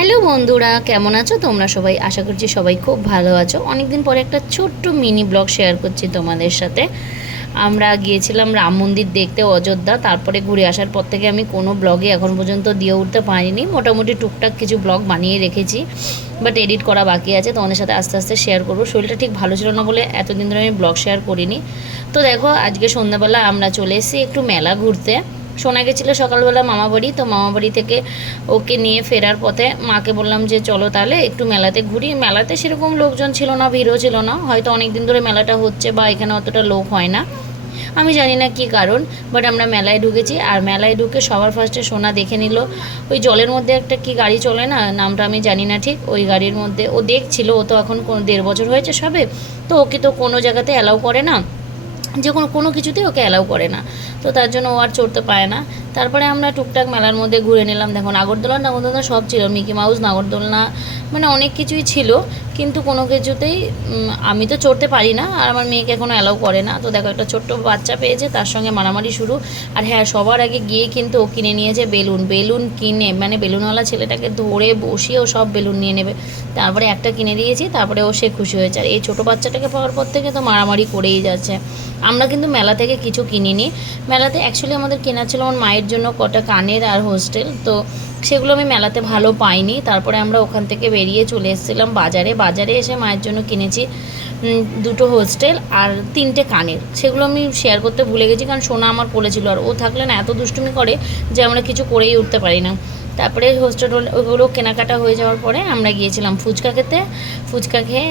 Hello বন্ধুরা, কেমন আছো তোমরা সবাই? আশা করছি সবাই খুব ভালো আছো। অনেক দিন পরে একটা ছোট্ট মিনি ব্লগ শেয়ার করছি তোমাদের সাথে। আমরা গিয়েছিলাম রাম মন্দির দেখতে অযোধ্যা। তারপরে ঘুরে আসার পর থেকে আমি কোনো ব্লগে এখন পর্যন্ত দিয়ে উঠতে পারিনি। মোটামুটি টুকটাক কিছু ব্লগ বানিয়ে রেখেছি, বাট এডিট করা বাকি আছে। তোমাদের সাথে আস্তে আস্তে শেয়ার করবো। শরীরটা ঠিক ভালো ছিল না বলে এতদিন ধরে আমি ব্লগ শেয়ার করিনি। তো দেখো, আজকে সন্ধ্যাবেলা আমরা চলে এসেছি একটু মেলা ঘুরতে। সোনা গেছিলো সকালবেলা মামা বাড়ি, তো মামা বাড়ি থেকে ওকে নিয়ে ফেরার পথে মাকে বললাম যে চলো তাহলে একটু মেলাতে ঘুরি। মেলাতে সেরকম লোকজন ছিল না, ভিড়ও ছিল না, হয়তো অনেক দিন ধরে মেলাটা হচ্ছে বা এখানে অতটা লোক হয় না, আমি জানি না কী কারণ। বাট আমরা মেলায় ঢুকেছি, আর মেলায় ঢুকে সবার ফার্স্টে সোনা দেখে নিল ওই জলের মধ্যে একটা কি গাড়ি চলে না, নামটা আমি জানি না ঠিক, ওই গাড়ির মধ্যে ও দেখছিল। ও তো এখন 1.5 বছর হয়েছে সবে, তো ওকে তো কোনো জায়গাতে অ্যালাউ করে না, যে কোনো কিছুতেই ওকে অ্যালাউ করে না, তো তার জন্য ও আর চড়তে পারে না। তারপরে আমরা টুকটাক মেলার মধ্যে ঘুরে নিলাম। দেখো, নাগরদোলনা সব ছিল, মিকি মাউস নাগরদোলনা, মানে অনেক কিছুই ছিল, কিন্তু কোনো কিছুতেই আমি তো চড়তে পারি না, আর আমার মেয়েকে এখনও অ্যালাউ করে না। তো দেখো, একটা ছোট্ট বাচ্চা পেয়েছে, তার সঙ্গে মারামারি শুরু। আর হ্যাঁ, সবার আগে গিয়ে কিন্তু ও কিনে নিয়েছে বেলুন। বেলুন কিনে, মানে বেলুনওয়ালা ছেলেটাকে ধরে বসিয়ে ও সব বেলুন নিয়ে নেবে। তারপরে একটা কিনে দিয়েছি, তারপরে ও সে খুশি হয়েছে। আর এই ছোটো বাচ্চাটাকে পাওয়ার পর থেকে তো মারামারি করেই যাচ্ছে। আমরা কিন্তু মেলা থেকে কিছু কিনিনি। মেলাতে অ্যাকচুয়ালি আমাদের কেনা ছিল আমার মায়ের জন্য কটা কানের আর হোস্টেল, তো সেগুলো আমি মেলাতে ভালো পাইনি। তারপরে আমরা ওখান থেকে বেরিয়ে চলে এসেছিলাম বাজারে এসে মায়ের জন্য কিনেছি 2টো হোস্টেল আর 3টে কানের। সেগুলো আমি শেয়ার করতে ভুলে গেছি, কারণ সোনা আমার কোলে ছিল, আর ও থাকলে না এত দুষ্টুমি করে যে আমরা কিছু করেই উঠতে পারি না। তারপরে হোস্টেল ওগুলো কেনাকাটা হয়ে যাওয়ার পরে আমরা গিয়েছিলাম ফুচকা খেতে। ফুচকা খেয়ে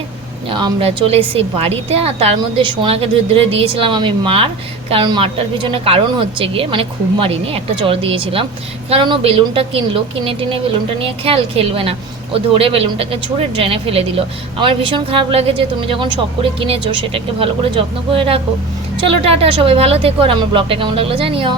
আমরা চলে এসেছি বাড়িতে। আর তার মধ্যে সোনাকে ধরে ধরে দিয়েছিলাম আমি মার, কারণ মারটার পিছনে কারণ হচ্ছে গিয়ে, মানে খুব মারিনি, একটা চড় দিয়েছিলাম, কারণ ও বেলুনটা কিনলো, কিনে টিনে বেলুনটা নিয়ে খেলবে না, ও ধরে বেলুনটাকে ছুঁড়ে ড্রেনে ফেলে দিল। আমার ভীষণ খারাপ লাগে যে তুমি যখন শখ করে কিনেছো সেটাকে ভালো করে যত্ন করে রাখো। চলো টাটা, সবাই ভালো থেকো, আর আমার ব্লগটা কেমন লাগলো জানিও।